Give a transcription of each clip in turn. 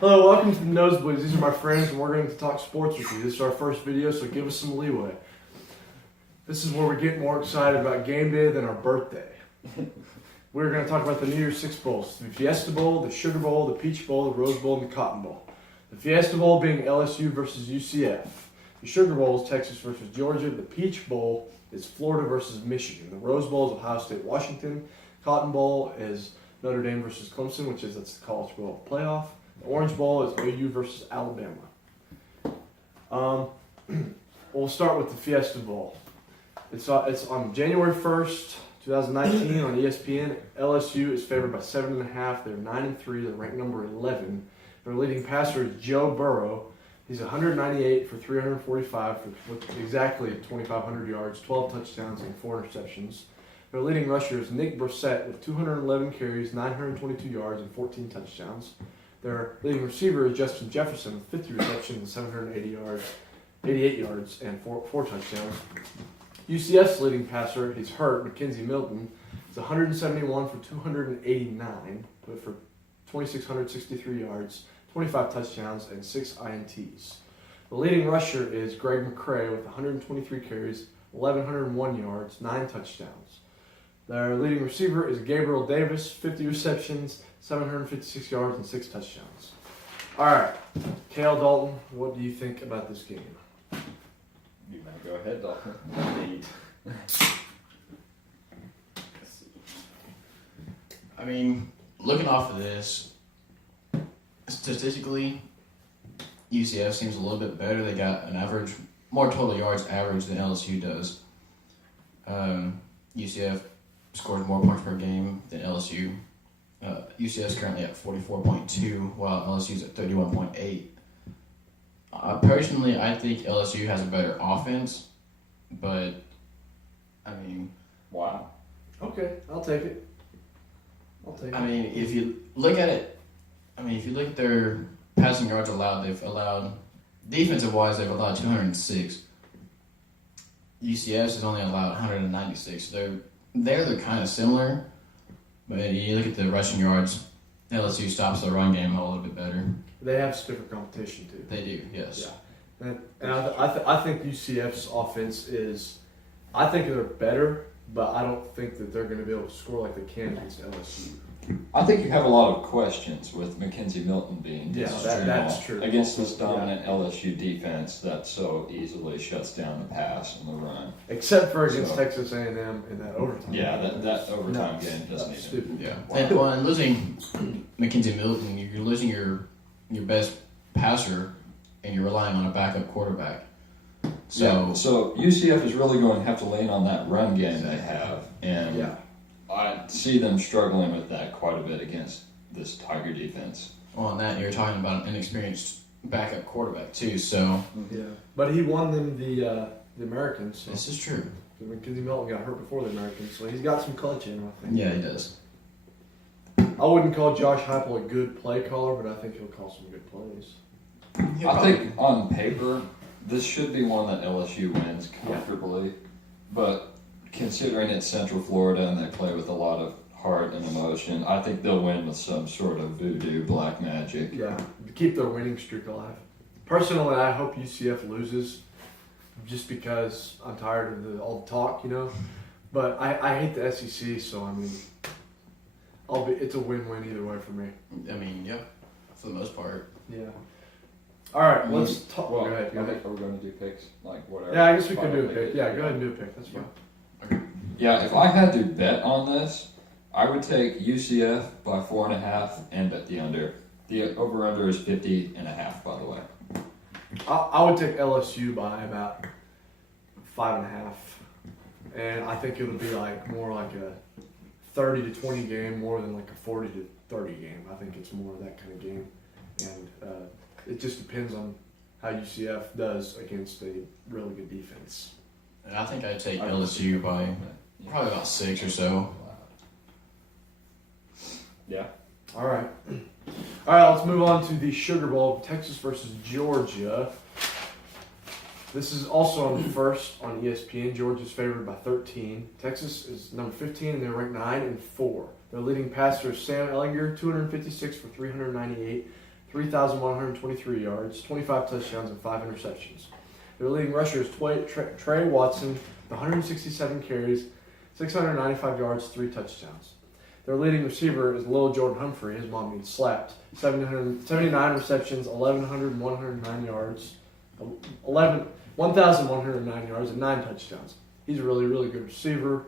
Hello, welcome to the Nosebleeds. These are my friends, and we're going to talk sports with you. This is our first video, so give us some leeway. This is where we get more excited about game day than our birthday. We're going to talk about the NY6 bowls: the Fiesta Bowl, the Sugar Bowl, the Peach Bowl, the Rose Bowl, and the Cotton Bowl. The Fiesta Bowl being LSU versus UCF. The Sugar Bowl is Texas versus Georgia. The Peach Bowl is Florida versus Michigan. The Rose Bowl is Ohio State, Washington. Cotton Bowl is Notre Dame versus Clemson, that's the College Bowl playoff. The Orange Bowl is OU versus Alabama. We'll start with the Fiesta Bowl. It's on January 1st, 2019 on ESPN. LSU is favored by 7.5. They're 9-3. They're ranked number 11. Their leading passer is Joe Burrow. He's 198 for 345 with exactly 2,500 yards, 12 touchdowns, and 4 interceptions. Their leading rusher is Nick Brissett with 211 carries, 922 yards, and 14 touchdowns. Their leading receiver is Justin Jefferson with 50 receptions and 788 yards, and 4 touchdowns. UCF's leading passer is hurt, Mackenzie Milton. He's 171 for 289, but for 2,663 yards, 25 touchdowns, and 6 INTs. The leading rusher is Greg McCray with 123 carries, 1,101 yards, 9 touchdowns. Their leading receiver is Gabriel Davis, 50 receptions, 756 yards, and 6 touchdowns. All right, Cale Dalton, what do you think about this game? You may go ahead, Dalton. Indeed. I mean, looking off of this, statistically, UCF seems a little bit better. They got an average, more total yards average than LSU does. UCF scores more points per game than LSU. UCF is currently at 44.2, while LSU is at 31.8. Personally, I think LSU has a better offense, but I mean, Wow. Okay, I'll take it. I mean, if you look at it, if you look at their passing yards allowed, defensive wise, they've allowed 206. UCF's has only allowed 196. They're kind of similar, but you look at the rushing yards, LSU stops the run game a little bit better. They have stiffer competition too. They do, yes. Yeah, and I think UCF's offense is, I think they're better, but I don't think that they're going to be able to score like they can against LSU. I think you have a lot of questions with Mackenzie Milton being that's true. against this dominant LSU defense that so easily shuts down the pass and the run. Except for against Texas A&M in that overtime. Yeah, that overtime game doesn't even. Stupid. Yeah. And losing Mackenzie Milton, you're losing your best passer, and you're relying on a backup quarterback. So UCF is really going to have to lean on that run game they have, and I see them struggling with that quite a bit against this Tiger defense. Well, and that you're talking about an inexperienced backup quarterback too. So yeah, but he won them the Americans. So. This is true. Mackenzie Milton got hurt before the Americans, so he's got some clutch in him, I think. Yeah, he does. I wouldn't call Josh Heupel a good play caller, but I think he'll call some good plays. I think on paper, this should be one that LSU wins comfortably, but considering it's Central Florida and they play with a lot of heart and emotion, I think they'll win with some sort of voodoo black magic. Yeah, to keep their winning streak alive. Personally, I hope UCF loses just because I'm tired of all the talk, But I hate the SEC, so I mean, it's a win-win either way for me. I mean, yeah, for the most part. Yeah. All right, let's talk. Well, go ahead. Are we going to do picks? Like whatever. Yeah, I guess we could do a pick. Yeah, go ahead and do a pick. That's fine. Yeah, if I had to bet on this, I would take UCF by 4.5 and bet the under. The over-under is 50.5, by the way. I would take LSU by about 5.5, and I think it'll be more like a 30-20 game more than like a 40-30 game. I think it's more of that kind of game, and it just depends on how UCF does against a really good defense. And I think I'd take LSU by probably about 6 or so. Yeah. All right, let's move on to the Sugar Bowl, Texas versus Georgia. This is also on the first on ESPN. Georgia's favored by 13. Texas is number 15, and they're ranked 9-4. Their leading passer is Sam Ellinger, 256 for 398. 3,123 yards, 25 touchdowns, and 5 interceptions. Their leading rusher is Trey Watson, with 167 carries, 695 yards, 3 touchdowns. Their leading receiver is Lil Jordan Humphrey. His mom means slapped. 79 receptions, 1,109 yards, 1,109 yards, and 9 touchdowns. He's a really, really good receiver.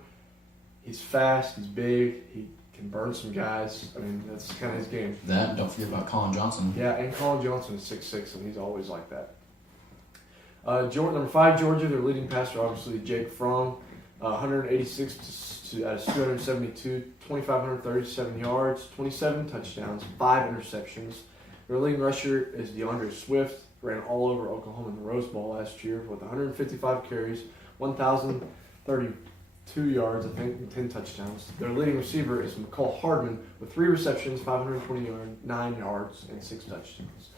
He's fast. He's big. He can burn some guys. I mean, that's kind of his game. That, don't forget about Colin Johnson. Yeah, and Colin Johnson is 6'6", and he's always like that. Number 5, Georgia, their leading passer, obviously, Jake Fromm, 186 out of 272, 2,537 yards, 27 touchdowns, 5 interceptions. Their leading rusher is DeAndre Swift, ran all over Oklahoma in the Rose Bowl last year with 155 carries, 1,032 yards, I think, and 10 touchdowns. Their leading receiver is McCall Hardman with 3 receptions, 529 yards, and 6 touchdowns.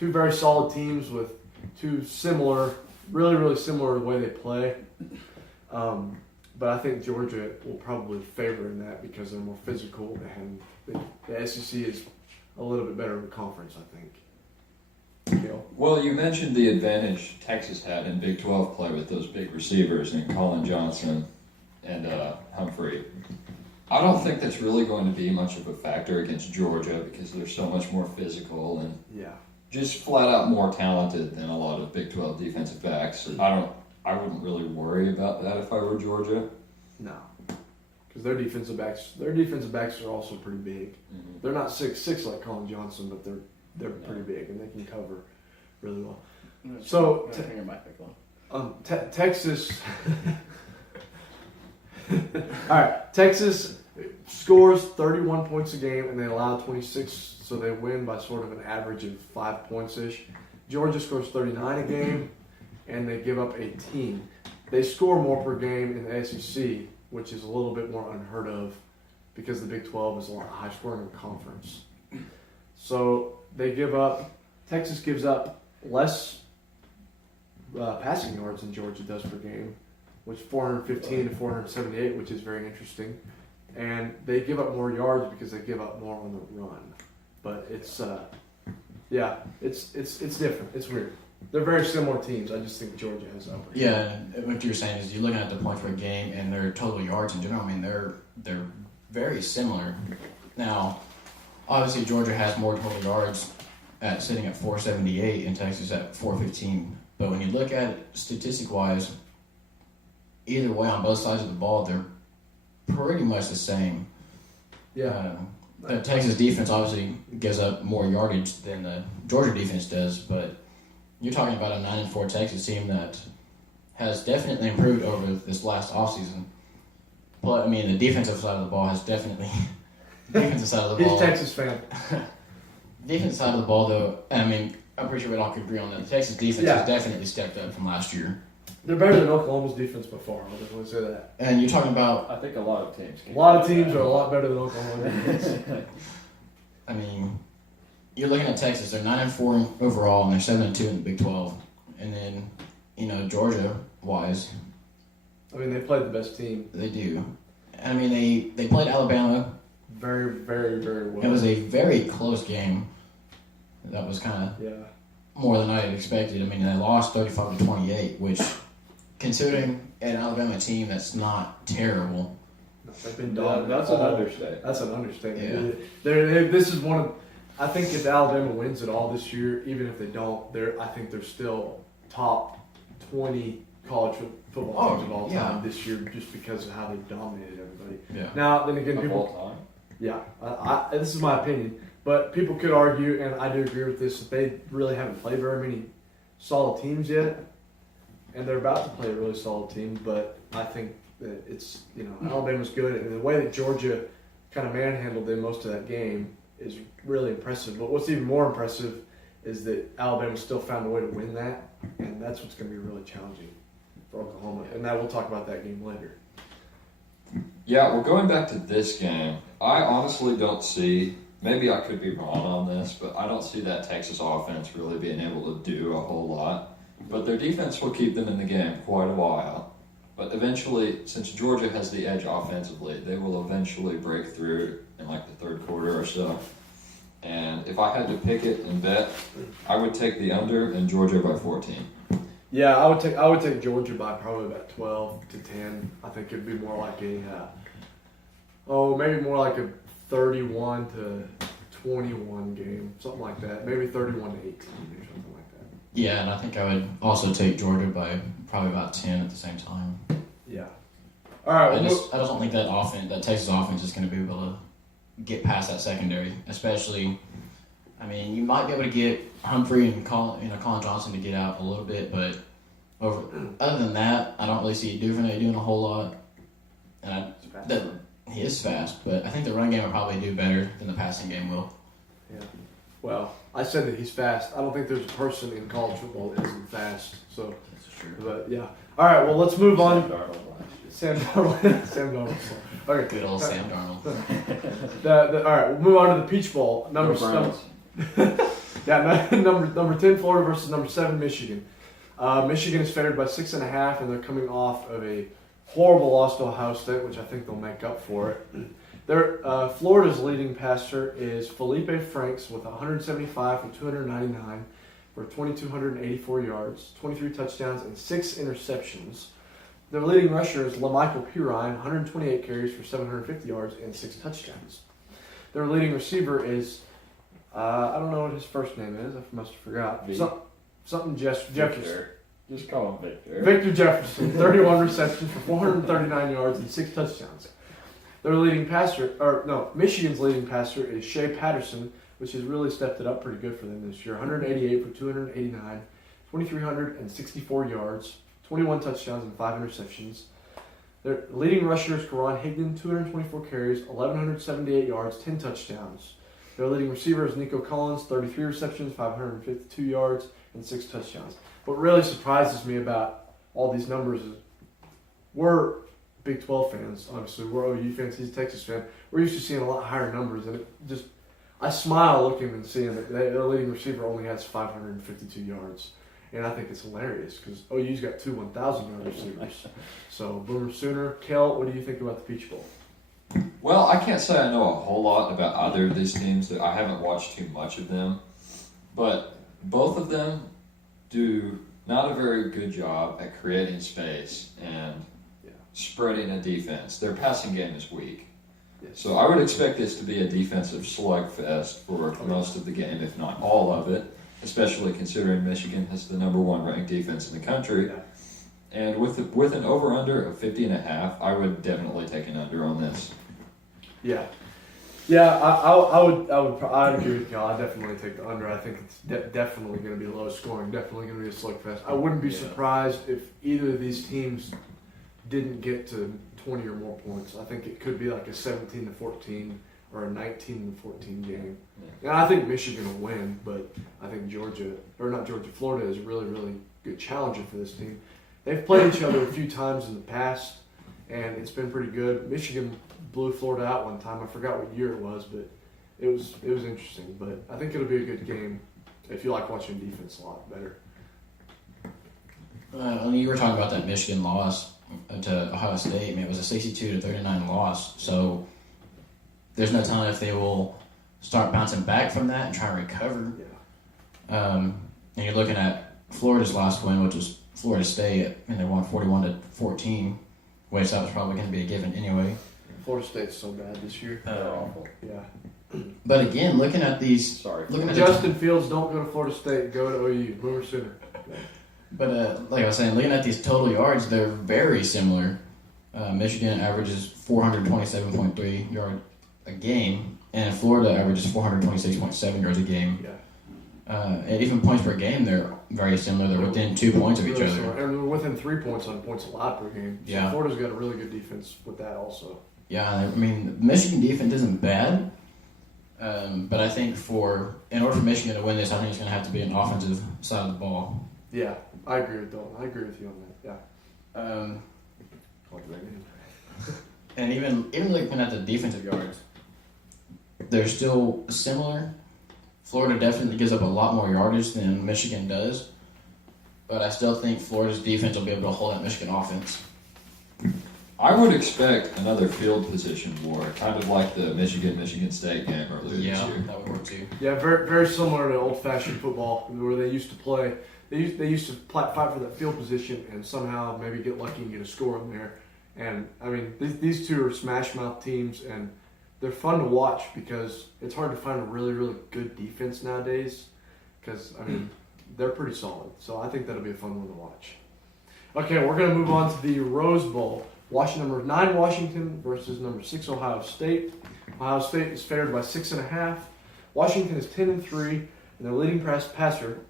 2 very solid teams with 2 similar, really, really similar the way they play. But I think Georgia will probably favor in that because they're more physical and the SEC is a little bit better of a conference, I think. Well, you mentioned the advantage Texas had in Big 12 play with those big receivers and Colin Johnson and Humphrey. I don't think that's really going to be much of a factor against Georgia because they're so much more physical and just flat out more talented than a lot of Big 12 defensive backs. I wouldn't really worry about that if I were Georgia. No, because their defensive backs are also pretty big. Mm-hmm. They're not 6'6" like Colin Johnson, but they're pretty big and they can cover really well. So Texas. All right, Texas scores 31 points a game and they allow 26, so they win by sort of an average of 5 points ish. Georgia scores 39 a game and they give up 18. They score more per game in the SEC, which is a little bit more unheard of because the Big 12 is a lot high scoring conference. So Texas gives up less passing yards than Georgia does per game, which 415 to 478, which is very interesting. And they give up more yards because they give up more on the run. But it's different. It's weird. They're very similar teams. I just think Georgia has upper. Yeah, what you're saying is you're looking at the points per game and their total yards in general. I mean, they're very similar. Now, obviously Georgia has more total yards sitting at 478 and Texas at 415. But when you look at it statistic-wise, either way on both sides of the ball, they're pretty much the same. Yeah. The Texas defense obviously gives up more yardage than the Georgia defense does, but you're talking about a 9-4 Texas team that has definitely improved over this last offseason. But I mean, the defensive side of the ball has definitely defensive side of the ball. He's a Texas fan. Defensive side of the ball, though, I mean, I'm pretty sure we all could agree on that. The Texas defense has definitely stepped up from last year. They're better than Oklahoma's defense by far. I'll definitely say that. And you're talking about... I think a lot of teams can. A lot of teams are a lot better than Oklahoma defense. I mean, you're looking at Texas. They're 9-4 overall, and they're 7-2 in the Big 12. And then, Georgia-wise... I mean, they played the best team. They do. I mean, they played Alabama. Very, very, very well. It was a very close game. That was kind of more than I had expected. I mean, they lost 35-28, which, considering an Alabama team that's not terrible. They've been dominant. That's an understatement. That's an understatement. Yeah. This is one of... I think if Alabama wins it all this year, even if they don't, I think they're still top 20 college football teams of all time this year just because of how they dominated everybody. Yeah. Now, then again, Of people... all time? Yeah. This is my opinion. But people could argue, and I do agree with this, that they really haven't played very many solid teams yet. And they're about to play a really solid team, but I think that it's, Alabama's good. And the way that Georgia kind of manhandled them most of that game is really impressive. But what's even more impressive is that Alabama still found a way to win that. And that's what's going to be really challenging for Oklahoma. And we'll talk about that game later. Yeah, well, going back to this game, I honestly don't see, maybe I could be wrong on this, but I don't see that Texas offense really being able to do a whole lot. But their defense will keep them in the game quite a while. But eventually, since Georgia has the edge offensively, they will eventually break through in like the third quarter or so. And if I had to pick it and bet, I would take the under and Georgia by 14. Yeah, I would take Georgia by probably about 12 to 10. I think it'd be more like maybe more like a 31 to 21 game, something like that. Maybe 31 to 18 or something like that. Yeah, and I think I would also take Georgia by probably about 10 at the same time. Yeah. All right. I just don't think that Texas offense is going to be able to get past that secondary, especially. I mean, you might be able to get Humphrey and Colin Johnson to get out a little bit, but other than that, I don't really see Duvernay doing a whole lot. And he is fast, but I think the run game will probably do better than the passing game will. Yeah. Well, I said that he's fast. I don't think there's a person in college football that isn't fast. So, That's true. but yeah. All right. Well, let's move on. Sam Darnold. Sam Darnold. Okay. Good old Sam Darnold. All right. We'll move on to the Peach Bowl. Number 10 Florida versus number 7 Michigan. Michigan is favored by 6.5, and they're coming off of a horrible loss to Ohio State, which I think they'll make up for it. Florida's leading passer is Felipe Franks with 175 for 299 for 2,284 yards, 23 touchdowns, and 6 interceptions. Their leading rusher is LaMichael Pirine, 128 carries for 750 yards and 6 touchdowns. Their leading receiver is, I don't know what his first name is. I must have forgot. Something Jefferson. Just call him Victor. Victor Jefferson, 31 receptions for 439 yards and 6 touchdowns. Michigan's leading passer is Shea Patterson, which has really stepped it up pretty good for them this year. 188 for 289, 2,364 yards, 21 touchdowns, and 5 interceptions. Their leading rusher is Karan Higdon, 224 carries, 1,178 yards, 10 touchdowns. Their leading receiver is Nico Collins, 33 receptions, 552 yards, and 6 touchdowns. What really surprises me about all these numbers is we're Big 12 fans, obviously. We're OU fans. He's a Texas fan. We're used to seeing a lot higher numbers, and I smile looking and seeing that their leading receiver only has 552 yards. And I think it's hilarious because OU's got 2 1,000-yard receivers. So, Boomer Sooner. Kel, what do you think about the Peach Bowl? Well, I can't say I know a whole lot about either of these teams. I haven't watched too much of them. But both of them do not a very good job at creating space and spreading a defense. Their passing game is weak. Yes. So I would expect this to be a defensive slugfest for most of the game, if not all of it, especially considering Michigan has the number 1 ranked defense in the country. Yeah. And with an over-under of 50.5, I would definitely take an under on this. Yeah. Yeah, I'd agree with y'all. I'd definitely take the under. I think it's definitely going to be low scoring, definitely going to be a slugfest. I wouldn't be surprised if either of these teams didn't get to 20 or more points. I think it could be like a 17-14 or a 19-14 game. Yeah. And I think Michigan will win, but I think Florida is a really, really good challenger for this team. They've played each other a few times in the past, and it's been pretty good. Michigan blew Florida out one time. I forgot what year it was, but it was interesting. But I think it'll be a good game if you like watching defense a lot better. You were talking about that Michigan loss to Ohio State. I mean, it was a 62-39 loss. So there's no telling if they will start bouncing back from that and try and recover. Yeah. And you're looking at Florida's last win, which was Florida State, and they won 41-14, which that was probably going to be a given anyway. Florida State's so bad this year. They're awful. Yeah. But again, looking at these, Justin Fields, don't go to Florida State. Go to OU. Boomer Sooner. But like I was saying, looking at these total yards, they're very similar. Michigan averages 427.3 yards a game, and Florida averages 426.7 yards a game. Yeah. And even points per game, they're very similar. They're within 2 points of each other. And we're within 3 points on points allowed per game. So Yeah. Florida's got a really good defense with that also. Yeah, I mean, Michigan defense isn't bad, but I think in order for Michigan to win this, I think it's going to have to be an offensive side of the ball. Yeah, I agree with Dalton. I agree with you on that. Yeah. And even looking at the defensive yards, they're still similar. Florida definitely gives up a lot more yardage than Michigan does, but I still think Florida's defense will be able to hold that Michigan offense. I would expect another field position war, kind of like the Michigan State game earlier this Yeah, year. that would work too. Yeah, very very similar to old-fashioned football where they used to play. They used to fight for that field position and somehow maybe get lucky and get a score in there. And I mean, these two are smash mouth teams, and they're fun to watch because it's hard to find a really really good defense nowadays. Because I mean, they're pretty solid. So I think that'll be a fun one to watch. Okay, we're gonna move on to the Rose Bowl. Number 9 Washington versus number 6 Ohio State. Ohio State is favored by 6.5. Washington is 10-3, and their leading passer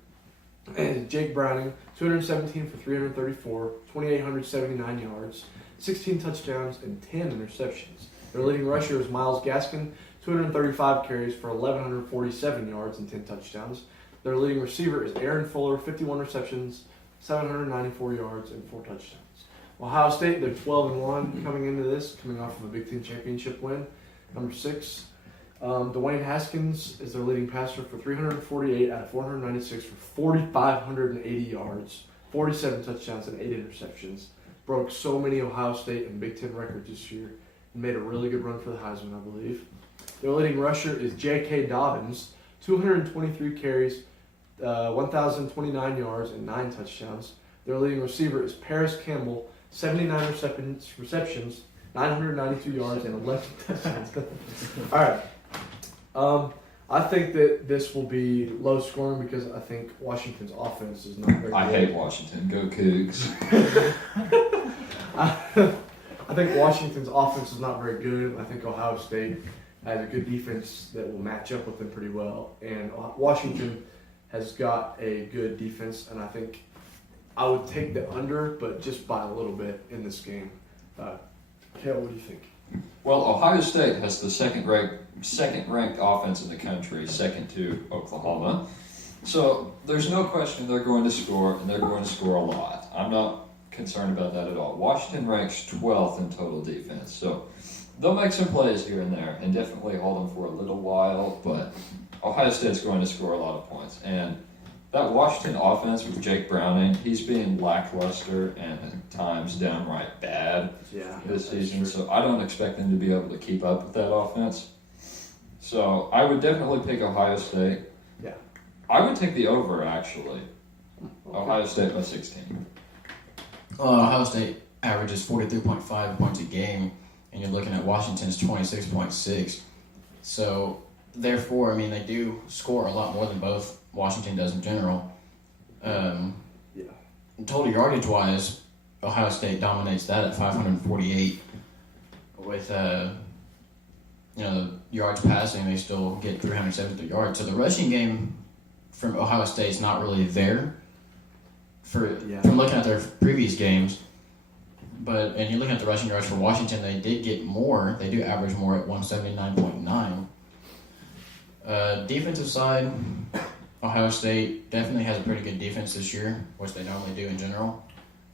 is Jake Browning, 217 for 334, 2,879 yards, 16 touchdowns, and 10 interceptions. Their leading rusher is Myles Gaskin, 235 carries for 1,147 yards and 10 touchdowns. Their leading receiver is Aaron Fuller, 51 receptions, 794 yards, and 4 touchdowns. Ohio State, they're 12-1 coming into this, coming off of a Big Ten championship win. Number 6, Dwayne Haskins is their leading passer for 348 out of 496 for 4,580 yards, 47 touchdowns, and 8 interceptions. Broke so many Ohio State and Big Ten records this year and made a really good run for the Heisman, I believe. Their leading rusher is J.K. Dobbins, 223 carries, 1,029 yards, and 9 touchdowns. Their leading receiver is Paris Campbell, 79 receptions, 992 yards, and 11 touchdowns. All right. I think that this will be low scoring because I think Washington's offense is not very good. I hate Washington. Go Cougs. I think Washington's offense is not very good. I think Ohio State has a good defense that will match up with them pretty well. And Washington has got a good defense, and I think I would take the under, but just by a little bit in this game. Kale, what do you think? Well, Ohio State has the second ranked offense in the country, second to Oklahoma. So there's no question they're going to score, and they're going to score a lot. I'm not concerned about that at all. Washington ranks 12th in total defense, so they'll make some plays here and there and definitely hold them for a little while, but Ohio State's going to score a lot of points. And that Washington offense with Jake Browning, he's being lackluster and at times downright bad this season. So I don't expect them to be able to keep up with that offense. So I would definitely pick Ohio State. Yeah. I would take the over, actually. Okay. Ohio State by 16. Ohio State averages 43.5 points a game, and you're looking at Washington's 26.6. So, therefore, I mean, they do score a lot more than both Washington does in general. Total yardage-wise, Ohio State dominates that at 548. With, the yards passing, they still get 373 yards. So the rushing game from Ohio State's not really there from looking at their previous games. And you're looking at the rushing yards for Washington, they did get more. They do average more at 179.9. Defensive side, Ohio State definitely has a pretty good defense this year, which they normally do in general.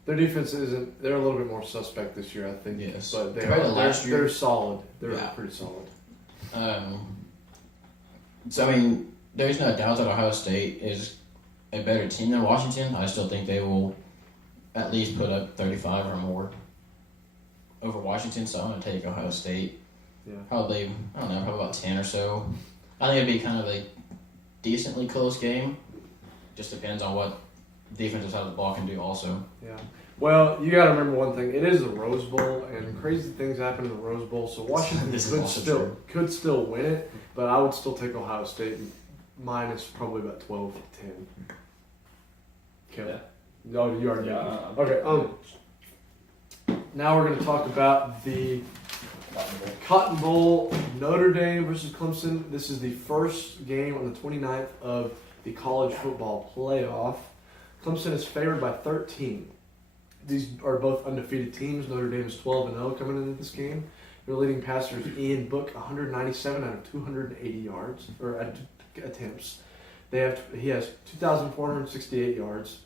Their defense they're a little bit more suspect this year, I think. Yes. But last year, they're solid. They're pretty solid. So, I mean, there's no doubt that Ohio State is a better team than Washington. I still think they will at least put up 35 or more over Washington, so I'm going to take Ohio State. Yeah. Probably about 10 or so. I think it'd be kind of a decently close game. Just depends on what defensive side of the ball can do also. Yeah. Well, you got to remember one thing. It is the Rose Bowl, and crazy things happen in the Rose Bowl, so Washington could still win it, but I would still take Ohio State minus probably about 12 to 10. Okay. Yeah. No, you already know. Okay. Now we're going to talk about the Cotton Bowl, Notre Dame versus Clemson. This is the first game on the 29th of the college football playoff. Clemson is favored by 13. These are both undefeated teams. Notre Dame is 12-0 coming into this game. Their leading passer is Ian Book, 197 out of 280 yards or attempts. He has 2,468 yards,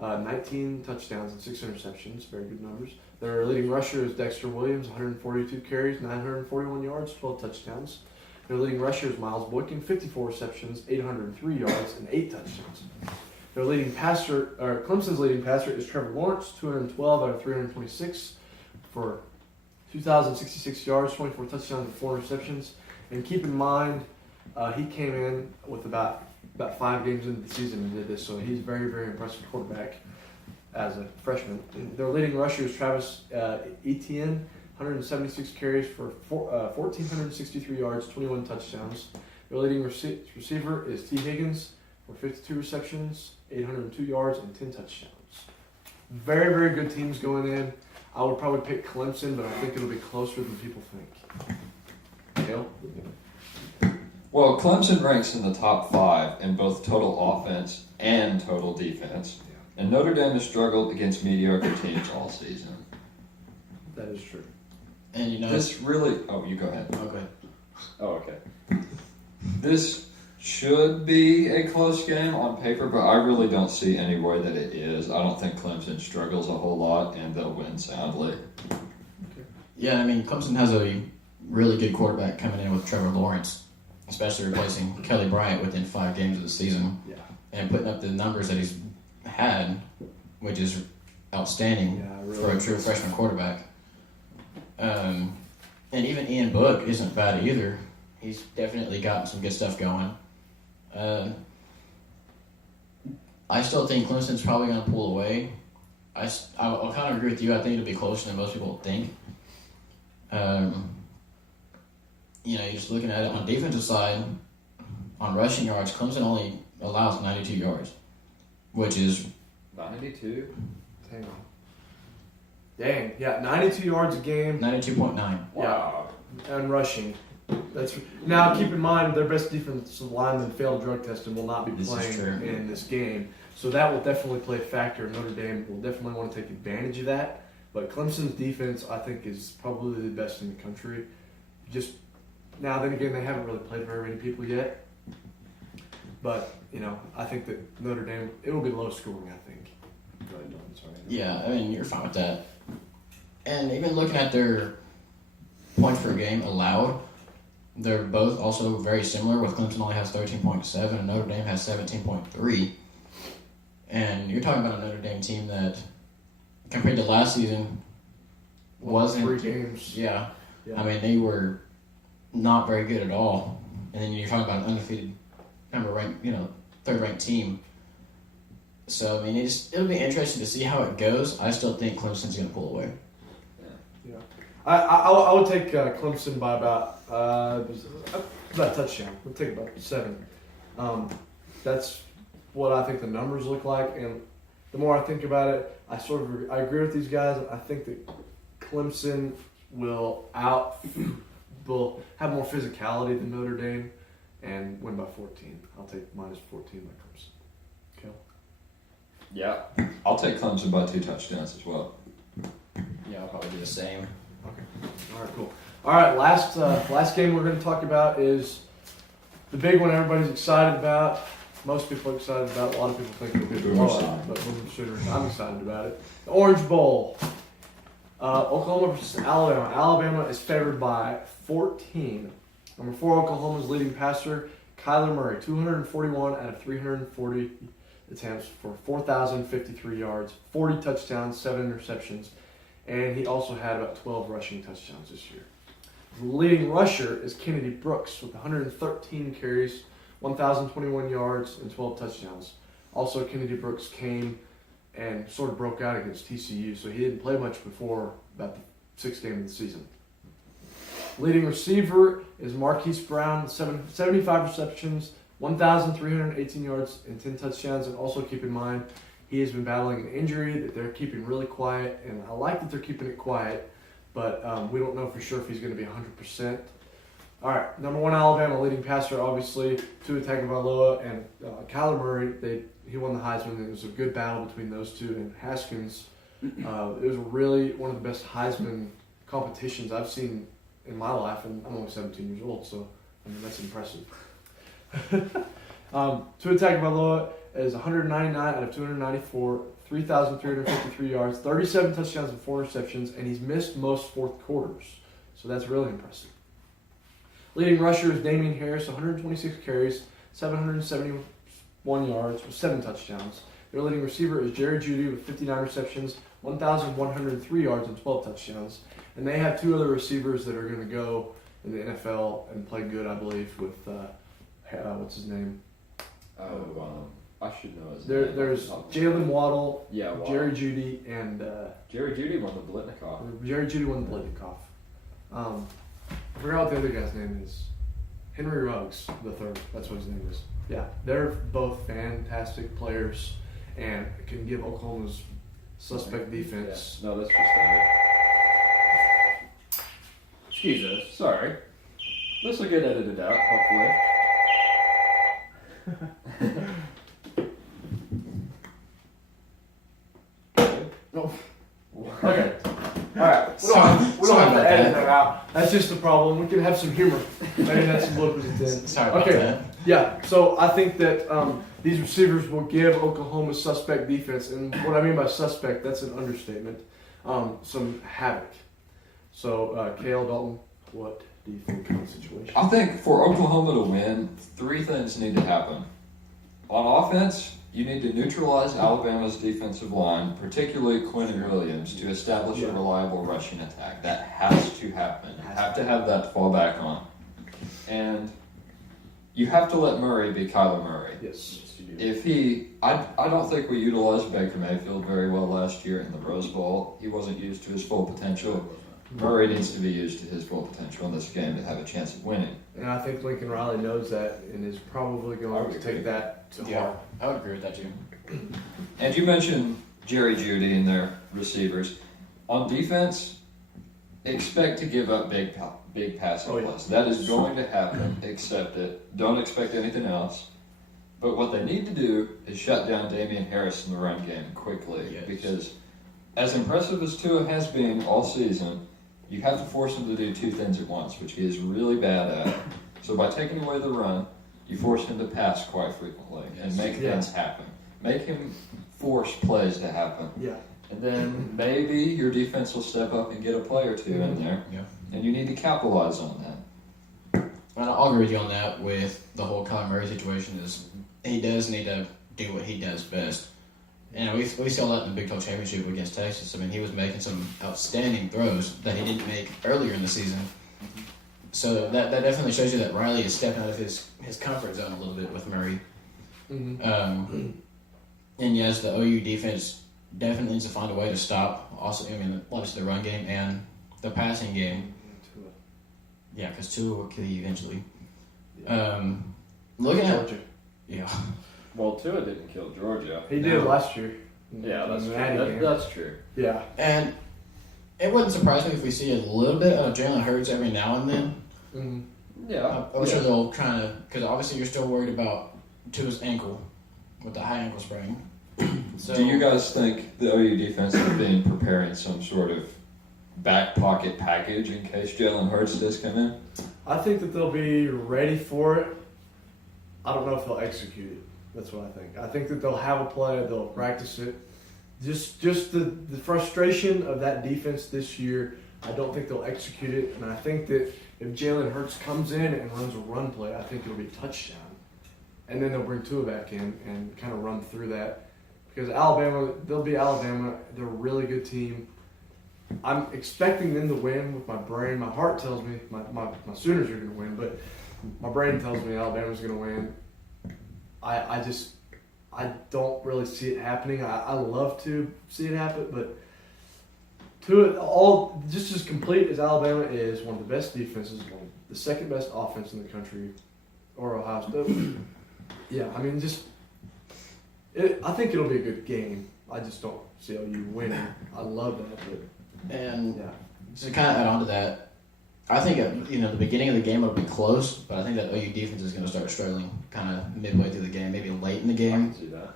19 touchdowns and 6 interceptions. Very good numbers. Their leading rusher is Dexter Williams, 142 carries, 941 yards, 12 touchdowns. Their leading rusher is Miles Boykin, 54 receptions, 803 yards, and 8 touchdowns. Their leading passer, Clemson's leading passer is Trevor Lawrence, 212 out of 326 for 2,066 yards, 24 touchdowns, and 4 interceptions. And keep in mind, he came in with about 5 games into the season and did this, so he's a very, very impressive quarterback as a freshman. And their leading rusher is Travis Etienne, 176 carries for 1,463 yards, 21 touchdowns. Their leading receiver is T. Higgins for 52 receptions, 802 yards, and 10 touchdowns. Very, very good teams going in. I would probably pick Clemson, but I think it'll be closer than people think. Dale? Well, Clemson ranks in the top 5 in both total offense and total defense. Yeah. And Notre Dame has struggled against mediocre teams all season. That is true. And This really... Oh, you go ahead. Okay. Oh, okay. This should be a close game on paper, but I really don't see any way that it is. I don't think Clemson struggles a whole lot, and they'll win soundly. Yeah, I mean, Clemson has a really good quarterback coming in with Trevor Lawrence, especially replacing Kelly Bryant within 5 games of the season. Yeah. And putting up the numbers that he's had, which is outstanding really for a true freshman quarterback. And even Ian Book isn't bad either. He's definitely got some good stuff going. I still think Clemson's probably going to pull away. I'll kind of agree with you. I think it'll be closer than most people think. You're just looking at it on the defensive side, on rushing yards, Clemson only allows 92 yards, which is 92? Hang on. Dang, yeah, 92 yards a game. 92.9. Wow. And rushing. Now, keep in mind, their best defensive lineman failed drug test and will not be This is playing true. in this game. So that will definitely play a factor. Notre Dame will definitely want to take advantage of that. But Clemson's defense, I think, is probably the best in the country. Just now, then again, they haven't really played very many people yet. But, I think that Notre Dame, it will be low scoring, I think. Go ahead, Don, sorry. Yeah, I mean, you're fine with that. And even looking at their points per game allowed, they're both also very similar, with Clemson only has 13.7 and Notre Dame has 17.3. And you're talking about a Notre Dame team that, compared to last season, wasn't... 3 games. Yeah. Yeah. I mean, they were not very good at all. And then you're talking about an undefeated third-ranked team. So, I mean, it'll be interesting to see how it goes. I still think Clemson's going to pull away. Yeah. I would take Clemson by about a touchdown. We'll take about 7. That's what I think the numbers look like, and the more I think about it, I agree with these guys. I think that Clemson will have more physicality than Notre Dame and win by 14. I'll take minus 14 by Clemson. Okay. Yeah. I'll take Clemson by 2 touchdowns as well. Yeah, I'll probably do the same. Okay. All right, cool. All right, last game we're going to talk about is the big one everybody's excited about. Most people are excited about it. A lot of people think it'll be a blowout, but I'm excited about it. The Orange Bowl. Oklahoma versus Alabama. Alabama is favored by 14. Number 4, Oklahoma's leading passer, Kyler Murray, 241 out of 340 attempts for 4,053 yards, 40 touchdowns, 7 interceptions, and he also had about 12 rushing touchdowns this year. The leading rusher is Kennedy Brooks with 113 carries, 1,021 yards, and 12 touchdowns. Also, Kennedy Brooks came and sort of broke out against TCU, so he didn't play much before about the 6th game of the season. Leading receiver is Marquise Brown, 75 receptions, 1,318 yards, and 10 touchdowns. And also keep in mind, he has been battling an injury that they're keeping really quiet, and I like that they're keeping it quiet, but we don't know for sure if he's going to be 100%. All right, number 1 Alabama leading passer, obviously, Tua Tagovailoa and Kyler Murray. He won the Heisman. It was a good battle between those two, and Haskins. It was really one of the best Heisman competitions I've seen in my life, and I'm only 17 years old, so that's impressive. Tua Tagovailoa is 199 out of 294, 3,353 yards, 37 touchdowns and 4 interceptions, and he's missed most fourth quarters, so that's really impressive. Leading rusher is Damian Harris, 126 carries, 771 yards with 7 touchdowns. Their leading receiver is Jerry Jeudy with 59 receptions, 1,103 yards, and 12 touchdowns. And they have 2 other receivers that are going to go in the NFL and play good, I believe, with what's his name? I should know his name. There's Jalen Waddle, Yeah, Waddle. Jerry Jeudy, and Jerry Jeudy won the Blitnikoff. Jerry Jeudy won the Blitnikoff. I forgot what the other guy's name is. Henry Ruggs, the third. That's what his name is. Yeah, they're both fantastic players and can give Oklahoma's suspect defense. Yeah. No, that's just it. Jesus, sorry. This will get edited out, hopefully. No. Okay. All right. We don't have to edit that out. That's just the problem. We can have some humor. Maybe that's some look at it. Sorry about that. Yeah. So I think that these receivers will give Oklahoma suspect defense, and what I mean by suspect, that's an understatement. Some havoc. So Kale Dalton, what do you think of the situation? I think for Oklahoma to win, 3 things need to happen. On offense, you need to neutralize Alabama's defensive line, particularly Quentin Williams, to establish a reliable rushing attack. That has to happen. You have to have that to fall back on. And you have to let Murray be Kyler Murray. Yes. I don't think we utilized Baker Mayfield very well last year in the Rose Bowl. He wasn't used to his full potential. Murray needs to be used to his full potential in this game to have a chance of winning. And I think Lincoln Riley knows that and is probably going to take that to heart. I would agree with that too. And you mentioned Jerry Jeudy and their receivers. On defense, expect to give up big passing plays. That is going to happen. Accept it. Don't expect anything else. But what they need to do is shut down Damian Harris in the run game quickly. Yes. Because as impressive as Tua has been all season, you have to force him to do 2 things at once, which he is really bad at. So by taking away the run, you force him to pass quite frequently and make things happen. Make him force plays to happen. Yeah. And then maybe your defense will step up and get a play or 2 in there. Yeah. And you need to capitalize on that. Well, I'll agree with you on that with the whole Kyler Murray situation. Is he does need to do what he does best. And we saw that in the Big 12 Championship against Texas. I mean, he was making some outstanding throws that he didn't make earlier in the season. So that definitely shows you that Riley is stepping out of his comfort zone a little bit with Murray. Mm-hmm. And yes, the OU defense definitely needs to find a way to stop. Also, I mean, obviously the run game and the passing game. Yeah, because Tua will kill you eventually. Looking at Georgia. Yeah. Well, Tua didn't kill Georgia. He did last year. Yeah, that's In true. the Natty game. That's true. Yeah. And it wouldn't surprise me if we see a little bit of Jalen Hurts every now and then. Mm-hmm. Yeah. I'm sure they'll kind of, because obviously you're still worried about Tua's ankle with the high ankle sprain. So, Do you guys think the OU defense has been preparing some sort of back pocket package in case Jalen Hurts does come in? I think that they'll be ready for it. I don't know if they'll execute it. That's what I think. I think that they'll have a play, they'll practice it. Just the frustration of that defense this year, I don't think they'll execute it. And I think that if Jalen Hurts comes in and runs a run play, I think it'll be a touchdown. And then they'll bring Tua back in and kind of run through that. Because Alabama, they'll be Alabama. They're a really good team. I'm expecting them to win with my brain. My heart tells me my Sooners are going to win, but my brain tells me Alabama's going to win. I don't really see it happening. I love to see it happen, but just as complete as Alabama is, one of the best defenses, the second best offense in the country, or Ohio State. Yeah, I mean, I think it'll be a good game. I just don't see OU winning. I love that, but and yeah. to kind of add on to that, I think the beginning of the game will be close, but I think that OU defense is going to start struggling kind of midway through the game, maybe late in the I game. can see that.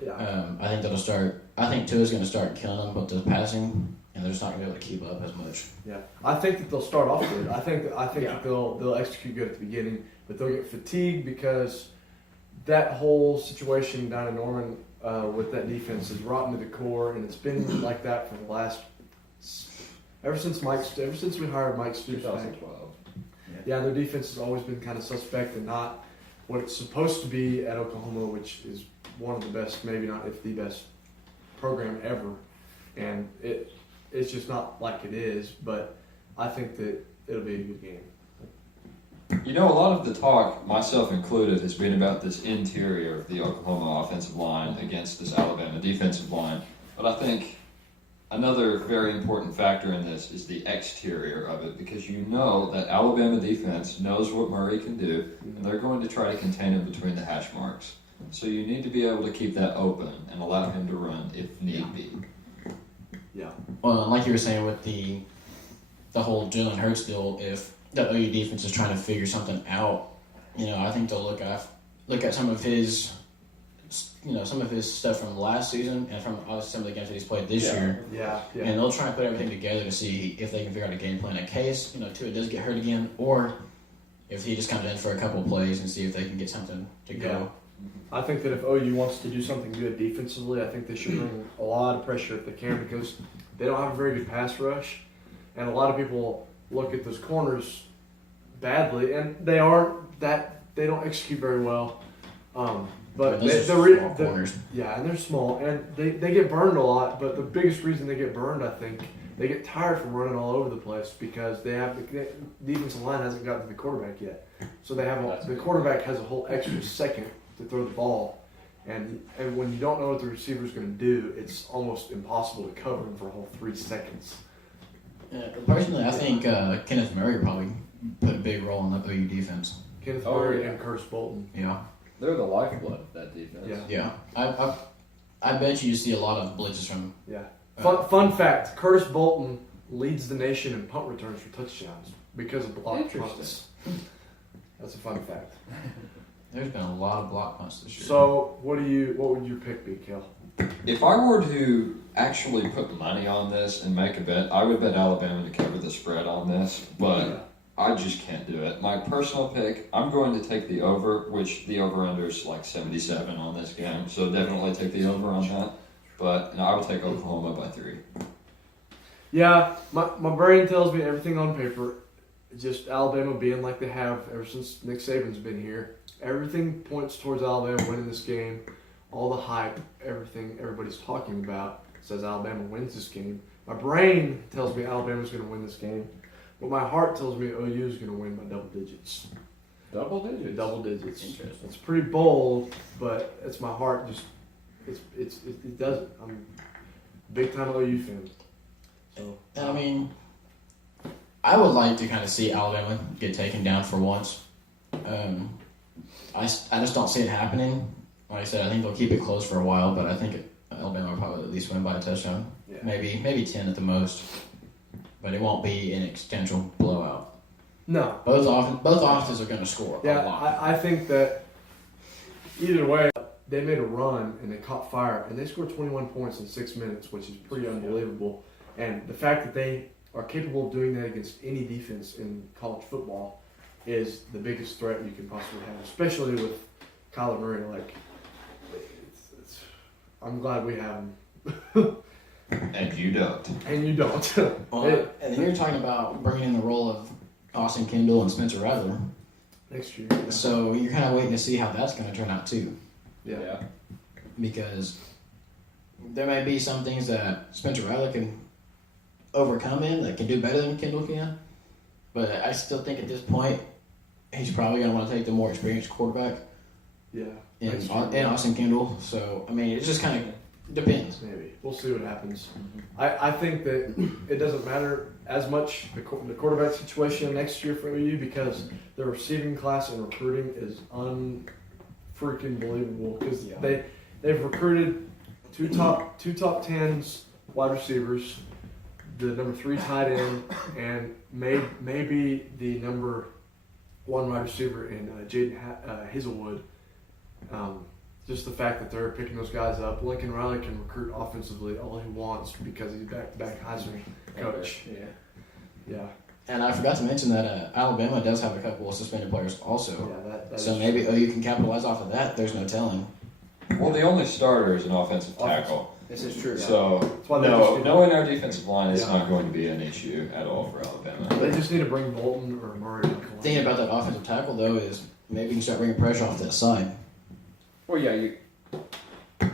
Yeah. I think that'll start. I think Tua's going to start killing them with the passing, and they're just not going to be able to keep up as much. Yeah, I think that they'll start off good. I think that they'll execute good at the beginning, but they'll get fatigued because that whole situation down in Norman with that defense is rotten to the core, and it's been like that for the last ever since we hired Mike Stoops back. 2012. Yeah, their defense has always been kind of suspect and not what it's supposed to be at Oklahoma, which is one of the best, maybe not if the best program ever, and it's just not like it is. But I think that it'll be a good game. You know, a lot of the talk, myself included, has been about this interior of the Oklahoma offensive line against this Alabama defensive line. But I think another very important factor in this is the exterior of it, because you know that Alabama defense knows what Murray can do, and they're going to try to contain him between the hash marks. So you need to be able to keep that open and allow him to run if need be. Yeah. Well, and like you were saying with the whole Jalen Hurts deal, if the OU defense is trying to figure something out, I think they'll look at some of his stuff from last season and from obviously some of the games that he's played this year. Yeah. And they'll try and put everything together to see if they can figure out a game plan in case, Tua does get hurt again, or if he just comes in for a couple of plays and see if they can get something to go. I think that if OU wants to do something good defensively, I think they should bring a lot of pressure if they can, because they don't have a very good pass rush, and a lot of people look at those corners badly, and they don't execute very well. But those they're are small corners. Yeah, and they're small, and they get burned a lot. But the biggest reason they get burned, I think, they get tired from running all over the place because the defensive line hasn't gotten to the quarterback yet. So the quarterback has a whole extra second to throw the ball, and when you don't know what the receiver is going to do, it's almost impossible to cover him for a whole 3 seconds. Personally, I think Kenneth Murray probably put a big role in the OU defense. Kenneth Murray and Curtis Bolton. Yeah. They're the lifeblood of that defense. Yeah. I bet you see a lot of blitzes from. Yeah. Fun fact: Curtis Bolton leads the nation in punt returns for touchdowns because of blocked punts. That's a fun fact. There's been a lot of block punts this year. So, what would your pick be, Kel? If I were to actually put money on this and make a bet, I would bet Alabama to cover the spread on this, but I just can't do it. My personal pick, I'm going to take the over, which the over-under is like 77 on this game, so definitely take the over on that. But I would take Oklahoma by 3. Yeah, my brain tells me everything on paper. Just Alabama being like they have ever since Nick Saban's been here. Everything points towards Alabama winning this game. All the hype, everything everybody's talking about says Alabama wins this game. My brain tells me Alabama's going to win this game, but my heart tells me OU is going to win by double digits. Double digits? Double digits. Interesting. It's pretty bold, but it's my heart just it does it. I'm a big time OU fan. So I mean, I would like to kind of see Alabama get taken down for once. I just don't see it happening. Like I said, I think they'll keep it close for a while, but I think Alabama will probably at least win by a touchdown. Yeah. Maybe 10 at the most, but it won't be an existential blowout. no, Both offenses are going to score a lot. I think that either way, they made a run and they caught fire, and they scored 21 points in 6 minutes, which is pretty unbelievable. And the fact that they are capable of doing that against any defense in college football is the biggest threat you can possibly have, especially with Kyler Murray. Like, I'm glad we have him. And you don't. And you don't. Well, and then you're talking about bringing in the role of Austin Kendall and Spencer Rattler. Next year. Yeah. So you're kind of waiting to see how that's going to turn out too. Yeah. Because there may be some things that Spencer Rattler can overcome that can do better than Kendall can. But I still think at this point, he's probably going to want to take the more experienced quarterback Yeah. in Austin Kendall. So, I mean, it just kind of depends. Maybe. We'll see what happens. I think that it doesn't matter as much the quarterback situation next year for OU because the receiving class and recruiting is unfreaking believable because they've recruited two top 10s wide receivers, the number 3 tight end, and maybe the number 1 wide receiver in Jaden Hazelwood. Just the fact that they're picking those guys up. Lincoln Riley can recruit offensively all he wants because he's back-to-back Heisman coach. Yeah. And I forgot to mention that Alabama does have a couple of suspended players also. Yeah, that so is maybe OU can capitalize off of that. There's no telling. Well, the only starter is an offensive tackle. This is true. So, why they just need to- knowing our defensive line is Yeah. not going to be an issue at all for Alabama. They just need to bring Bolton or Murray. The thing about that offensive tackle, though, is maybe you can start bringing pressure off that side. Well, yeah,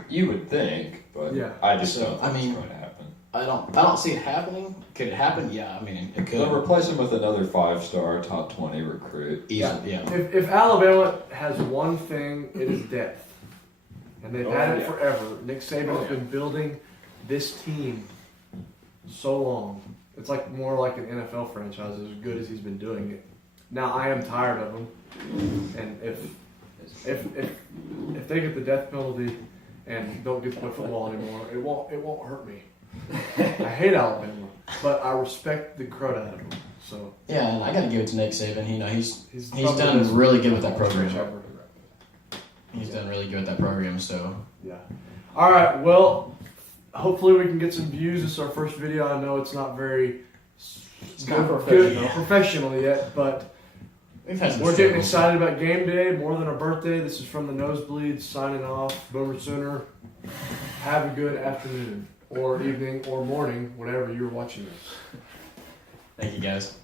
You would think, but Yeah. I just So, don't think I mean- it's going to happen. I don't see it happening. Could it happen? Yeah, I mean it could. They'll replace him with another 5-star top 20 recruit. Easily, yeah. If Alabama has one thing, it is depth, and they've had it yeah. forever. Nick Saban Oh, has been building this team so long. It's like more like an NFL franchise, as good as he's been doing it. Now I am tired of him, and if they get the death penalty and don't get to play football anymore, it won't hurt me. I hate Alabama, but I respect the crud out of him. So Yeah, and I got to give it to Nick Saban. You know, he's probably done the best really good with that program. coach ever. He's done really good with that program. So Yeah. All right. Well, hopefully we can get some views. This is our first video. I know it's not very not good professional. professional yet, but we've had some we're getting struggles. excited about game day more than our birthday. This is from the Nosebleed signing off. Boomer Sooner. Have a good afternoon or evening or morning, whenever you're watching this. Thank you guys.